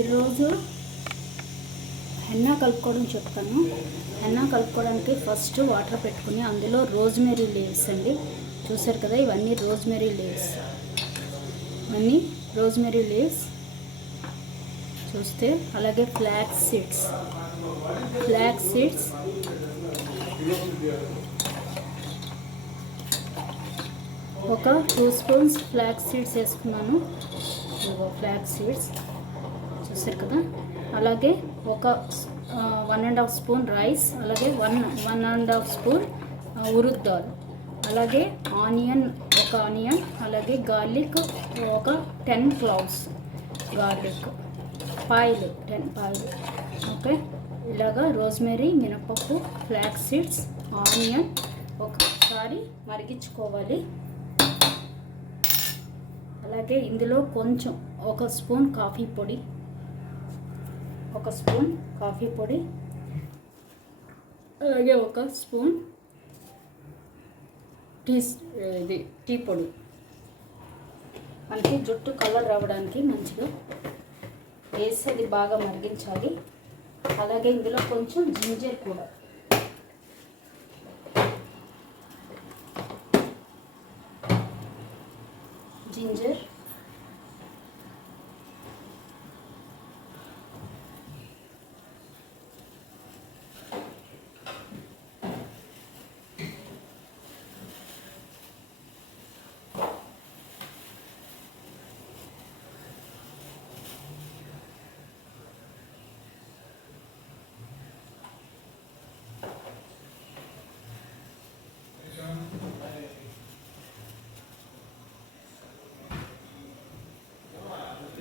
ఈరోజు హెన్నా కలుపుకోవడం చెప్తాను. హెన్నా కలుపుకోవడానికి ఫస్ట్ వాటర్ పెట్టుకుని అందులో రోజ్మెరీ లీవ్స్ అండి, చూసారు కదా, ఇవన్నీ రోజ్మెరీ లీవ్స్ చూస్తే, అలాగే ఫ్లాక్స్ సీడ్స్ ఒక 2 స్పూన్స్ ఫ్లాక్స్ సీడ్స్ వేసుకున్నాను. ఫ్లాక్స్ సీడ్స్ చూసారు కదా. అలాగే ఒక 1.5 స్పూన్ రైస్, అలాగే 1.5 స్పూన్ ఉరుద్ దాల్, అలాగే ఒక ఆనియన్, అలాగే గార్లిక్ ఒక 10 క్లౌవ్స్ గార్లిక్, 10 పాయలు. ఓకే, ఇలాగా రోజ్మెరీ, మినపప్పు, ఫ్లాక్స్ సీడ్స్, ఆనియన్ ఒకసారి మరిగించుకోవాలి. అలాగే ఇందులో కొంచెం ఒక స్పూన్ కాఫీ పొడి, అలాగే ఒక స్పూన్ టీ పొడి, మనకి జుట్టు కలర్ రావడానికి మంచిగా వేసి అది బాగా మరిగించాలి. అలాగే ఇందులో కొంచెం జింజర్ కూడా,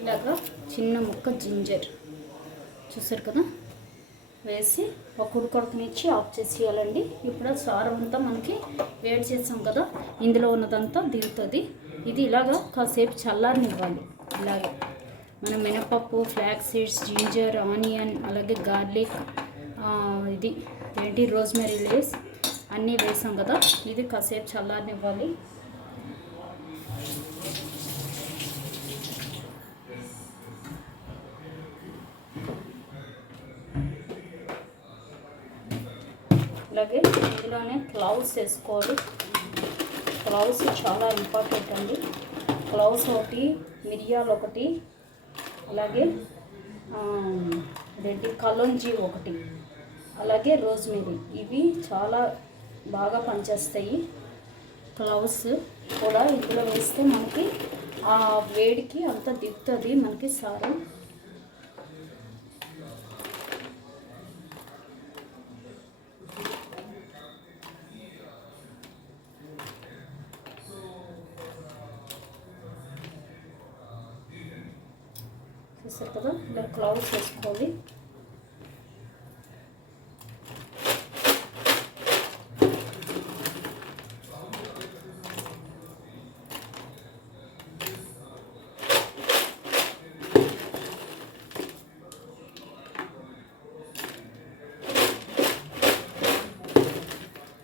ఇలాగా చిన్న ముక్క జింజర్ చూసారు కదా వేసి ఒక ఉడకనిచ్చి ఆఫ్ చేసేయాలండి. ఇప్పుడు సారం అంతా మనకి వేడి చేసాం కదా, ఇందులో ఉన్నదంతా దిగుతుంది. ఇది ఇలాగా కాసేపు చల్లారనివ్వాలి. ఇలాగే మనం మినపప్పు, ఫ్లాక్స్ సీడ్స్, జింజర్, ఆనియన్, అలాగే గార్లిక్, రోజ్మెరీ లీవ్స్ అన్నీ వేసాం కదా, ఇది కాసేపు చల్లారనివ్వాలి. అలాగే ఇందులోనే క్లౌవ్స్ వేసుకోవాలి. క్లౌవ్స్ చాలా ఇంపార్టెంట్ అండి. క్లౌవ్స్ ఒకటి, మిరియాలు ఒకటి, అలాగే కలోంజీ ఒకటి, అలాగే రోజ్మెరీ, ఇవి చాలా బాగా పనిచేస్తాయి. క్లౌవ్స్ కూడా ఇందులో వేస్తే మనకి ఆ వేడికి అంత దిగుతుంది మనకి సారం. చూసారు కదా, ఇలా క్లౌవ్స్ వేసుకోవాలి.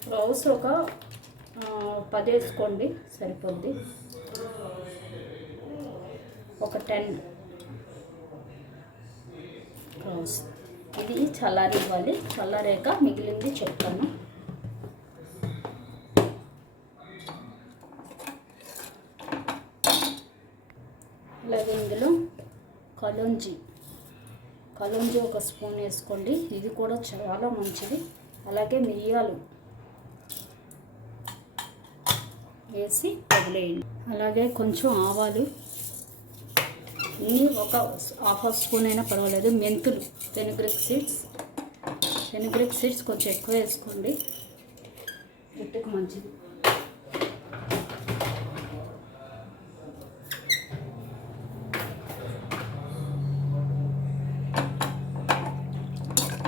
క్లౌవ్స్ ఒక 10 వేసుకోండి, సరిపోద్ది. ఒక 10 క్లౌవ్స్. ఇది చల్లారివ్వాలి. చల్లారాక మిగిలింది చెప్తాను. అలాగే ఇందులో కలోంజీ ఒక స్పూన్ వేసుకోండి, ఇది కూడా చాలా మంచిది. అలాగే మిరియాలు వేసి వదిలేయండి. అలాగే కొంచెం ఆవాలు, ఒక 1/2 స్పూన్ అయినా పర్వాలేదు. మెంతులు, ఫెనుగ్రిక్ సీడ్స్ కొంచెం ఎక్కువ వేసుకోండి, జుట్టుకు మంచిది.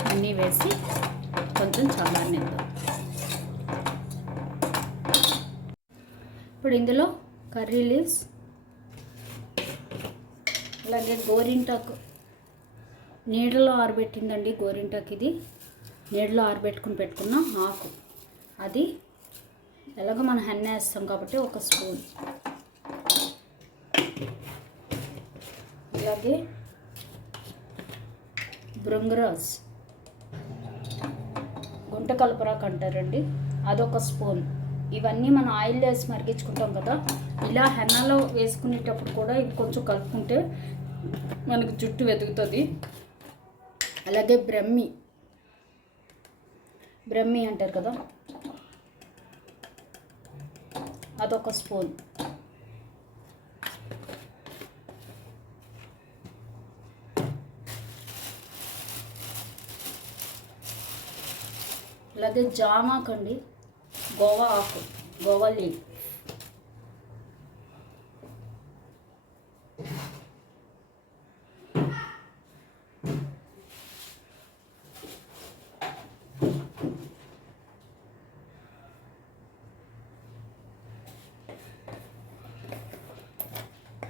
అన్నీ వేసి కొంచెం చల్లారనిద్దాం. ఇప్పుడు ఇందులో కర్రీ లీవ్స్, అలాగే గోరింటాకు, నీడలో ఆరబెట్టిందండి గోరింటాకు. ఇది నీడలో ఆరబెట్టుకుని పెట్టుకున్న ఆకు, అది ఎలాగో మనం హెన్న వేస్తాం కాబట్టి ఒక స్పూన్, అలాగే భృంగరాజ్ గుంట కలపరాకు అంటారండి, అదొక స్పూన్. ఇవన్నీ మనం ఆయిల్ వేసి మరిగించుకుంటాం కదా, ఇలా హెన్నాలో వేసుకునేటప్పుడు కూడా ఇవి కొంచెం కలుపుకుంటే మనకు జుట్టు వెతుకుతుంది. అలాగే బ్రహ్మి అంటారు కదా, అదొక స్పూన్. అలాగే జామాకండి, గోవా ఆకు, గోవా లీవ్.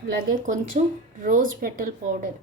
అలాగే కొంచెం రోజ్ పెటల్ పౌడర్.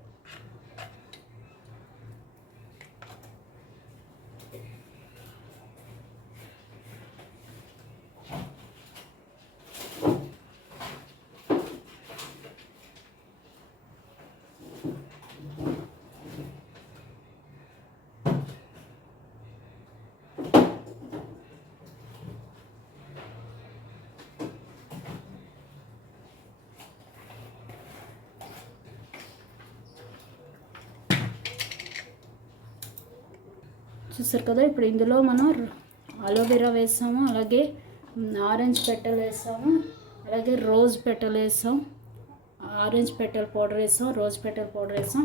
చూసారు కదా, ఇప్పుడు ఇందులో మనం అలోవెరా వేసాము, అలాగే ఆరెంజ్ పెటల్ వేసాము, అలాగే రోజ్ పెటల్ వేసాం, ఆరెంజ్ పెటల్ పౌడర్ వేసాం, రోజ్ పెటల్ పౌడర్ వేసాం,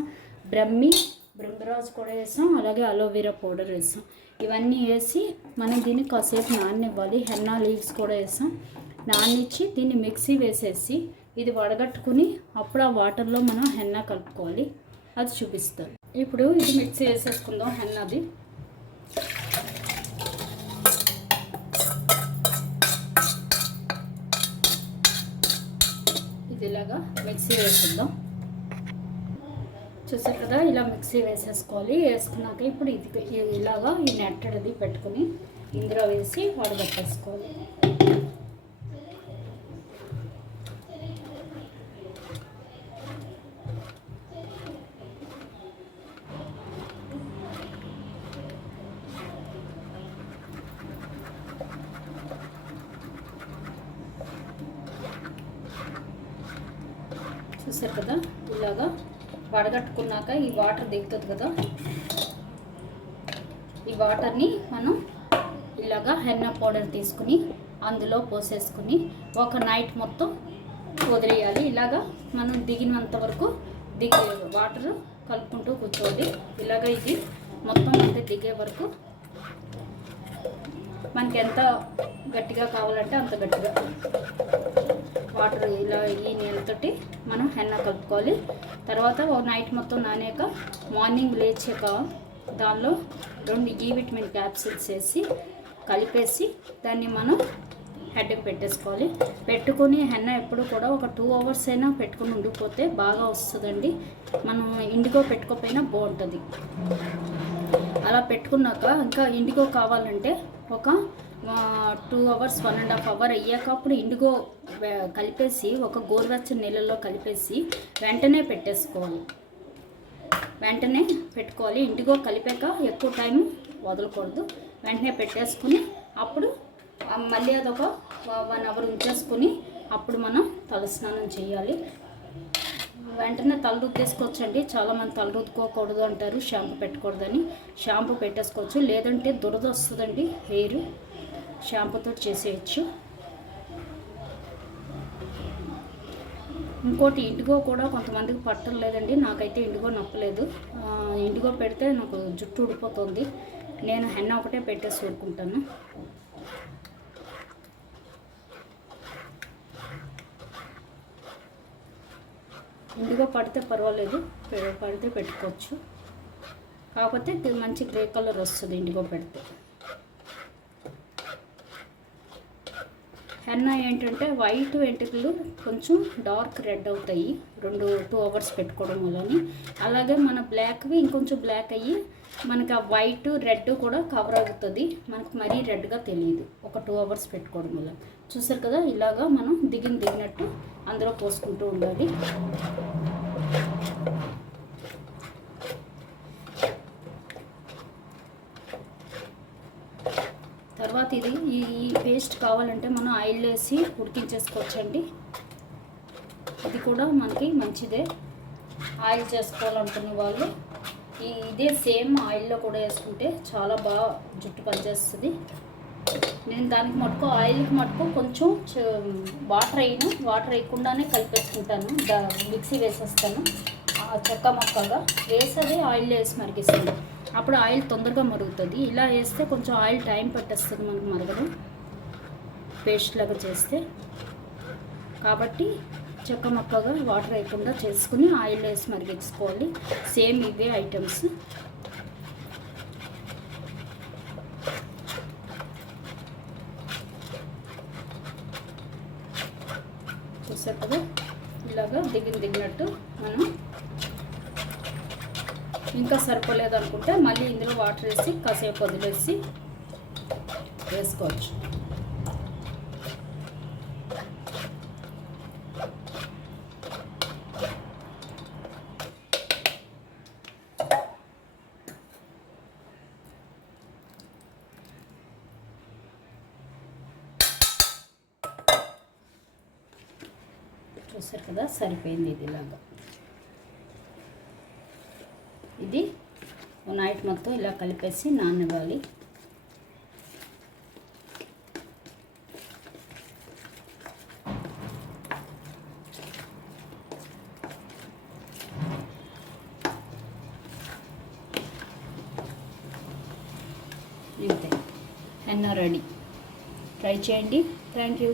భృంగరాజ్ కూడా వేసాం, అలాగే అలోవెరా పౌడర్ వేసాం. ఇవన్నీ వేసి మనం దీన్ని కాసేపు నాననివ్వాలి. హెన్నా లీవ్స్ కూడా వేసాం. నానిచ్చి దీన్ని మిక్సీ వేసేసి ఇది వడగట్టుకుని అప్పుడు ఆ వాటర్లో మనం హెన్నా కలుపుకోవాలి. అది చూపిస్తాను. ఇప్పుడు ఇది మిక్సీ వేసేసుకుందాం హెన్నాది. ఇది ఇలాగా మిక్సీ వేసుకుందాం. చూసారు కదా, ఇలా మిక్సీ వేసేసుకోవాలి. వేసుకున్నాక ఇప్పుడు ఇది ఇలాగా ఈ నెట్టడిది పెట్టుకుని ఇందులో వేసి వడగట్టేసుకోవాలి. చూసారు కదా, ఇలాగా వడగట్టుకున్నాక ఈ వాటర్ దిగుతుంది కదా, ఈ వాటర్ని మనం ఇలాగా హెన్నా పౌడర్ తీసుకుని అందులో పోసేసుకుని ఒక నైట్ మొత్తం వదిలేయాలి. ఇలాగా మనం దిగినంత వరకు వాటర్ కలుపుకుంటూ కూర్చోవాలి. ఇలాగ ఇది మొత్తం అంతా దిగే వరకు మనకి ఎంత గట్టిగా కావాలంటే అంత గట్టిగా వాటర్ ఇలా ఈ నీళ్ళతోటి మనం హెన్నా కలుపుకోవాలి. తర్వాత ఒక నైట్ మొత్తం నానాక మార్నింగ్ లేచాక దానిలో 2 ఈ విటమిన్ క్యాప్సిల్స్ వేసి కలిపేసి దాన్ని మనం హెడ్కి పెట్టేసుకోవాలి. పెట్టుకొని హెన్నా ఎప్పుడు కూడా ఒక 2 అవర్స్ అయినా పెట్టుకుని ఉండిపోతే బాగా వస్తుందండి. మనం ఇండిగో పెట్టుకోకపోయినా బాగుంటుంది. అలా పెట్టుకున్నాక ఇంకా ఇండిగో కావాలంటే ఒక 2 అవర్స్ 1.5 అవర్ అయ్యాక అప్పుడు ఇండిగో కలిపేసి ఒక గోరువెచ్చని నీళ్ళల్లో కలిపేసి వెంటనే పెట్టేసుకోవాలి. వెంటనే పెట్టుకోవాలి. ఇండిగో కలిపాక ఎక్కువ టైం వదలకూడదు. వెంటనే పెట్టేసుకుని అప్పుడు మళ్ళీ అదొక 1 అవర్ ఉంచేసుకుని అప్పుడు మనం తలస్నానం చేయాలి. వెంటనే తల రుద్దేసుకోవచ్చండి. చాలామంది తల రుద్దుకోకూడదు అంటారు, షాంపూ పెట్టకూడదని. షాంపూ పెట్టేసుకోవచ్చు, లేదంటే దురద వస్తుందండి. హెయిర్ షాంపూతో చేసేయచ్చు. ఇంకోటి ఇండిగో కూడా కొంతమందికి పట్టలేదండి. నాకైతే ఇండిగో నప్పలేదు. ఇండిగో పెడితే నాకు జుట్టు ఊడిపోతుంది. నేను హెన్నా ఒకటే పెట్టేసి ఊరుకుంటాను. ఇండిగో పడితే పర్వాలేదు, పడితే పెట్టుకోవచ్చు. కాకపోతే మంచి గ్రే కలర్ వస్తుంది ఇండిగో పెడితే. హెన్నా ఏంటంటే వైట్ వెంట్రుకలు కొంచెం డార్క్ రెడ్ అవుతాయి 2 అవర్స్ పెట్టుకోవడం వల్లని. అలాగే మన బ్లాక్వి ఇంకొంచెం బ్లాక్ అయ్యి మనకి ఆ వైట్ రెడ్ కూడా కవర్ అవుతుంది. మనకు మరీ రెడ్గా తెలియదు ఒక 2 అవర్స్ పెట్టుకోవడం వల్ల. చూసారు కదా, ఇలాగా మనం దిగినట్టు అందులో పోసుకుంటూ ఉండాలి. తర్వాత ఇది ఈ పేస్ట్ కావాలంటే మనం ఆయిల్ వేసి ఉడికించేసుకోవచ్చండి. ఇది కూడా మనకి మంచిదే. ఆయిల్ చేసుకోవాలనుకునే వాళ్ళు ఇదే సేమ్ ఆయిల్లో కూడా వేసుకుంటే చాలా బాగా జుట్టు పనిచేస్తుంది. నేను దానికి మటుకు ఆయిల్కి మటుకు కొంచెం వాటర్ వేయకుండానే కలిపేసుకుంటాను. మిక్సీ వేసేస్తాను చెక్క మొక్కగా వేసేది ఆయిల్ వేసి మరిగిస్తాను. అప్పుడు ఆయిల్ తొందరగా మరుగుతుంది. ఇలా వేస్తే కొంచెం ఆయిల్ టైం పట్టేస్తుంది మనకు మరగడం, పేస్ట్ లాగా చేస్తే. కాబట్టి చెక్క మొక్కగా వాటర్ వేయకుండా చేసుకుని ఆయిల్ వేసి మరిగించుకోవాలి. సేమ్ ఇవే ఐటమ్స్. చూసారు కదా, ఇలాగా దిగినట్టు మనం ఇంకా సరిపోలేదు అనుకుంటే మళ్ళీ ఇందులో వాటర్ వేసి కాసేపు వదిలేసి వేసుకోవచ్చు. చూసారు కదా, సరిపోయింది. ఇది ఇలాగా ఇది నైట్ మొత్తం ఇలా కలిపేసి నాననివ్వాలి. ఇంతే, హెన్నా రెడీ. ట్రై చేయండి. Thank you.